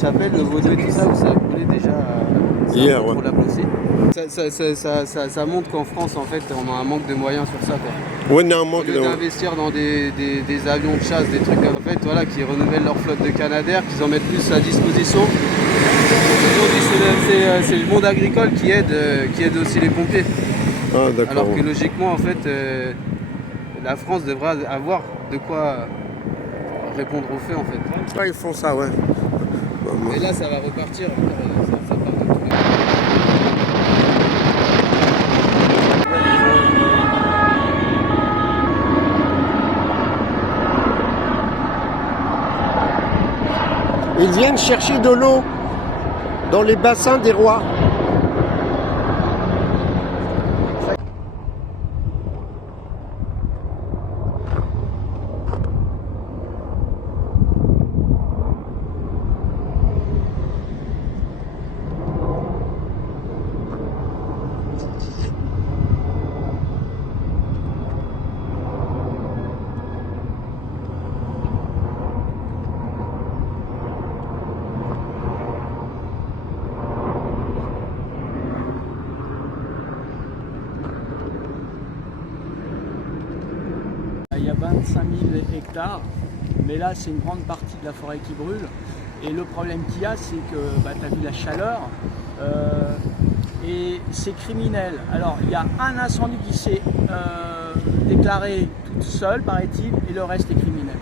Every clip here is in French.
Chapelle, le Vaudou et tout ça, où ça a brûlé déjà hier, ouais. aussi. Ça montre qu'en France, en fait, on a un manque de moyens sur ça, quoi. Ouais, on a un Au manque lieu de... d'investir dans des avions de chasse, des trucs en fait, voilà, qui renouvellent leur flotte de Canadair, qu'ils en mettent plus à disposition. Aujourd'hui, c'est le monde agricole qui aide aussi les pompiers. Ah, d'accord. Alors que logiquement, en fait, la France devrait avoir de quoi répondre aux faits, en fait. Ouais, ils font ça, ouais. Et là, ça va repartir. Ça part de tous les... Ils viennent chercher de l'eau dans les bassins des rois. Il y a 25 000 hectares, mais là c'est une grande partie de la forêt qui brûle. Et le problème qu'il y a, c'est que tu as vu la chaleur et c'est criminel. Alors il y a un incendie qui s'est déclaré tout seul, paraît-il, et le reste est criminel.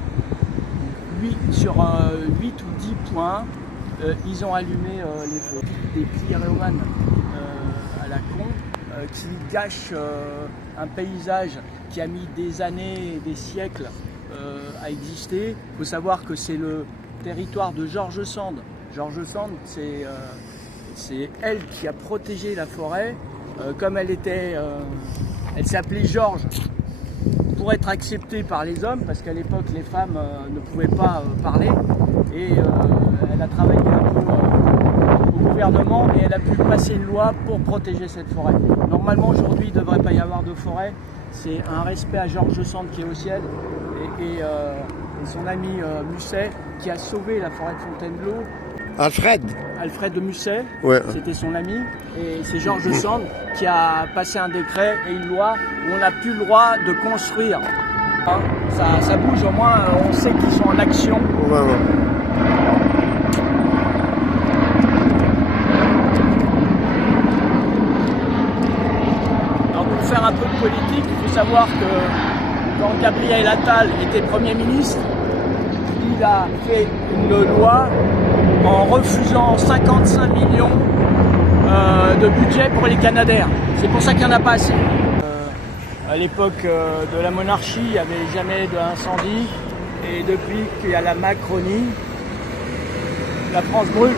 8 sur 8 ou 10 points, ils ont allumé les feux. Des pyromanes à la con qui gâchent un paysage qui a mis des années et des siècles à exister. Il faut savoir que c'est le territoire de George Sand. George Sand, c'est elle qui a protégé la forêt. Comme elle s'appelait George pour être acceptée par les hommes, parce qu'à l'époque les femmes ne pouvaient pas parler. Et elle a travaillé un peu au gouvernement et elle a pu passer une loi pour protéger cette forêt. Normalement aujourd'hui il ne devrait pas y avoir de forêt. C'est un respect à George Sand qui est au ciel et son ami Musset qui a sauvé la forêt de Fontainebleau. Alfred de Musset, Ouais. c'était son ami, et c'est George Sand qui a passé un décret et une loi où on n'a plus le droit de construire. Hein, ça bouge, au moins on sait qu'ils sont en action. Ouais, ouais. Alors pour faire un peu de politique, il faut savoir que quand Gabriel Attal était Premier ministre, il a fait une loi en refusant 55 millions de budget pour les Canadair. C'est pour ça qu'il n'y en a pas assez. À l'époque de la monarchie, il n'y avait jamais d'incendie. Et depuis qu'il y a la Macronie, la France brûle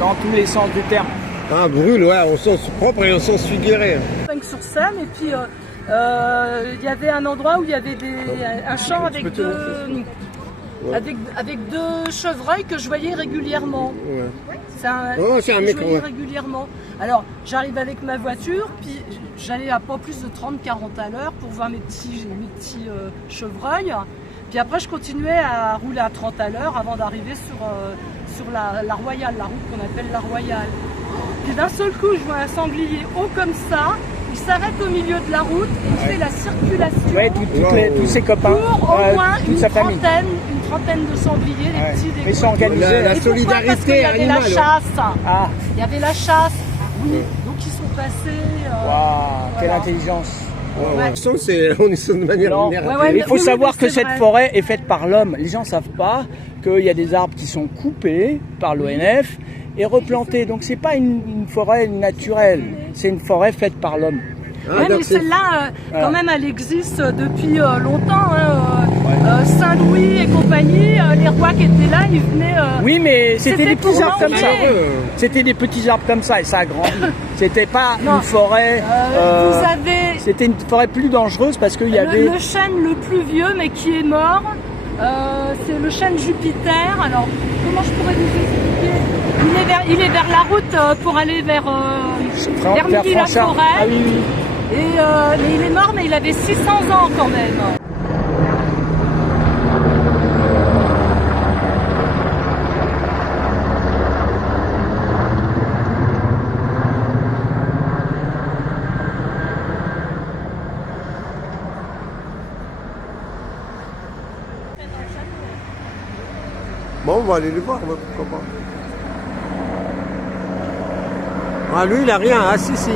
dans tous les sens du terme. Ah, brûle, ouais, au sens propre et au sens figuré. Sur scène, et puis il y avait un endroit où il y avait un champ avec deux chevreuils que je voyais régulièrement. Ouais. C'est un mec, je voyais ouais. régulièrement. Alors j'arrive avec ma voiture, puis j'allais à pas plus de 30-40 à l'heure pour voir mes petits chevreuils. Puis après je continuais à rouler à 30 à l'heure avant d'arriver sur la Royale, la route qu'on appelle la Royale. Puis d'un seul coup je vois un sanglier haut comme ça. Il s'arrête au milieu de la route et il fait la circulation Ouais, tous ses copains, pour au moins toute sa famille. une trentaine de sangliers, des petits, des Ils sont gros. organisés. La Et pourquoi ? solidarité Parce qu'il y avait la animale. chasse. Ah, Il y avait la chasse. Oui. Donc ils sont passés. waouh, quelle voilà. intelligence. Ouais. On est de manière Non. vulnérable. Ouais, Il faut oui, savoir mais que c'est cette vrai. forêt est faite par l'homme. Les gens ne savent pas qu'il y a des arbres qui sont coupés par l'ONF et replantés. Donc c'est pas une forêt naturelle, c'est une forêt faite par l'homme. Ah, Ouais, donc mais c'est- celle-là, Voilà. quand même, elle existe depuis longtemps. Saint-Louis et compagnie, les rois qui étaient là, ils venaient. Oui, mais c'était des petits pour arbres comme manger. ça. C'était des petits arbres comme ça et ça a grandi. C'était pas Non. une forêt. Vous avez C'était une forêt plus dangereuse parce qu'il y avait. le chêne le plus vieux, mais qui est mort. C'est le chêne Jupiter. Alors, comment je pourrais vous expliquer ? Il est vers la route pour aller vers Midi-la-Forêt. Ah oui, oui. Mais il est mort, mais il avait 600 ans quand même. aller les voir, ouais, pourquoi pas. Ah, lui, il a rien. Ah, si, si.